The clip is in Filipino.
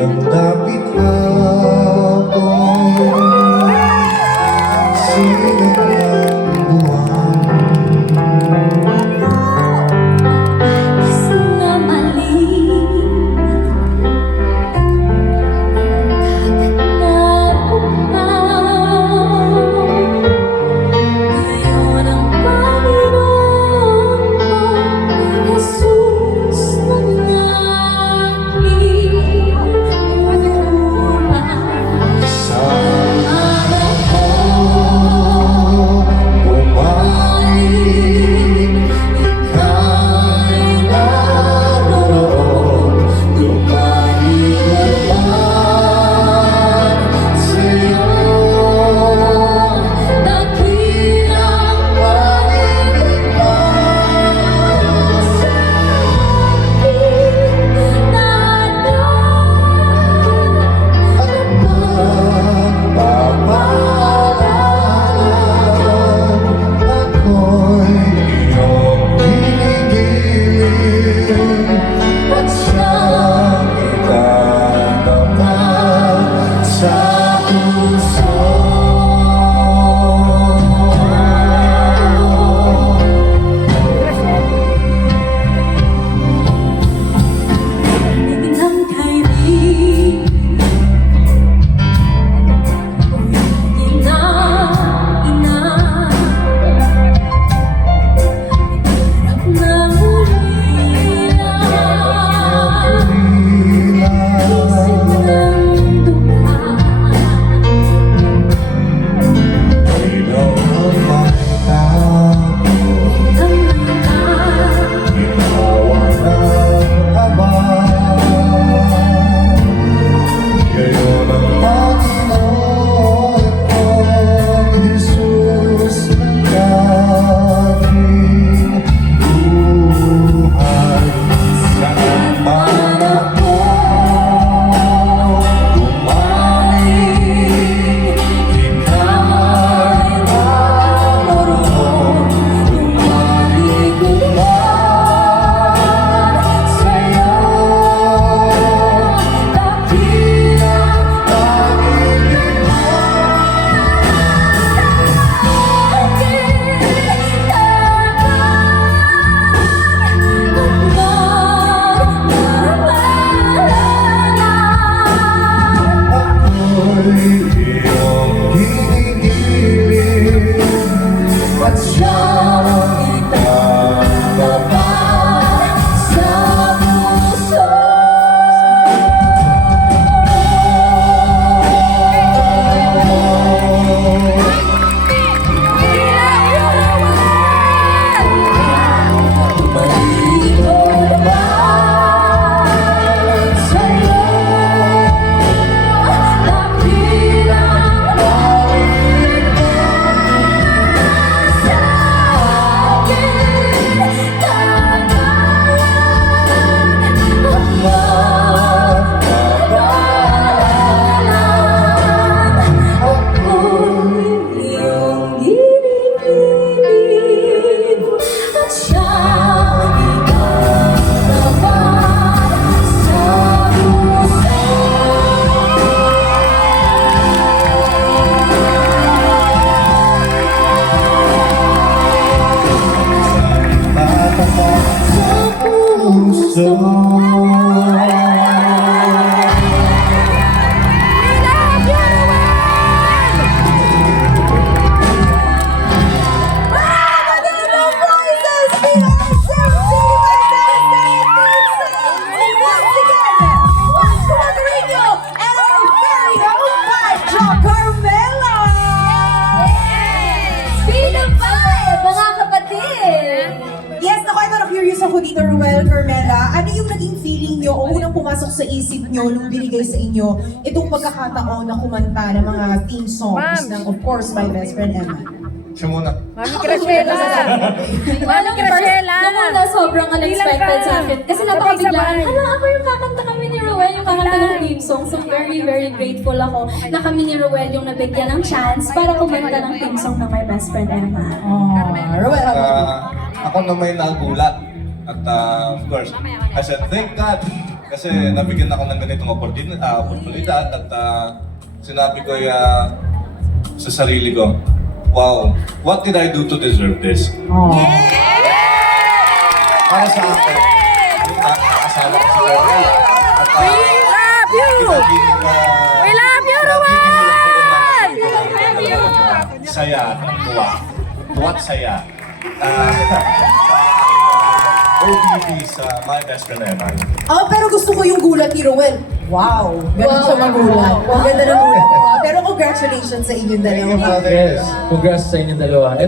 ng dapit hapon, sining ng buwan. Isang na maling dagat na buhaw. Ngayon ang Panginoon ko, Jesus ng aking buhay. Sama ko bumalik, ika'y naroon, lumalik naman sa'yo. Dakilang pag-ibig mo sa akin Pagpapalaran, ako'y iyong hinihiling, at siyang itatapat sa puso. Daig ng kaibigan, lagi na ina, harap ng ulila, isip ng dukha. Ilaw ang may tapo, ginawa ng Ama. Ngayon ang Panginoon kong Jesus ng aking buhay. Saan man ako bumalik, ika'y naroon, lumalik naman sa'yo. Dakilang pag-ibig mo ako'y iyong hinihiling, at siyang itatapat sa puso. Ako dito, Ruel, Carmela, ano yung naging feeling nyo o unang pumasok sa isip nyo nung binigay sa inyo itong pagkakataon na kumanta ng mga theme songs ng, of course, My Best Friend Emma? Siya muna. Mami Crashela! Mami Crashela! Nung una, sobrang unexpected sa akin. Kasi napakabiglaan. Hala, ako yung kakanta kami ni Ruel, yung kakanta ng theme song. So very, very grateful ako na kami ni Ruel yung nabigyan ng chance para kumanta ng theme song ng My Best Friend Emma. Oh, Ruel, how about you? Ako na may nagulat. At of course, I said, thank God Kasi nabigyan ako ng ganitong oportunidad at sinabi ko sa sarili ko, wow, what did I do to deserve this? Para sa akin, yung nakakasama ko si Roel. At Love you! We love you, Roel! Saya, tuwa. Tuwa't saya. OBB sa My Best Friend Eman. Pero gusto ko yung gulat ni Roel. Wow! Ganun siya magulat. Ang ganda ng gulat. Pero congratulations sa inyong dalawa. Yes, congrats sa inyong dalawa.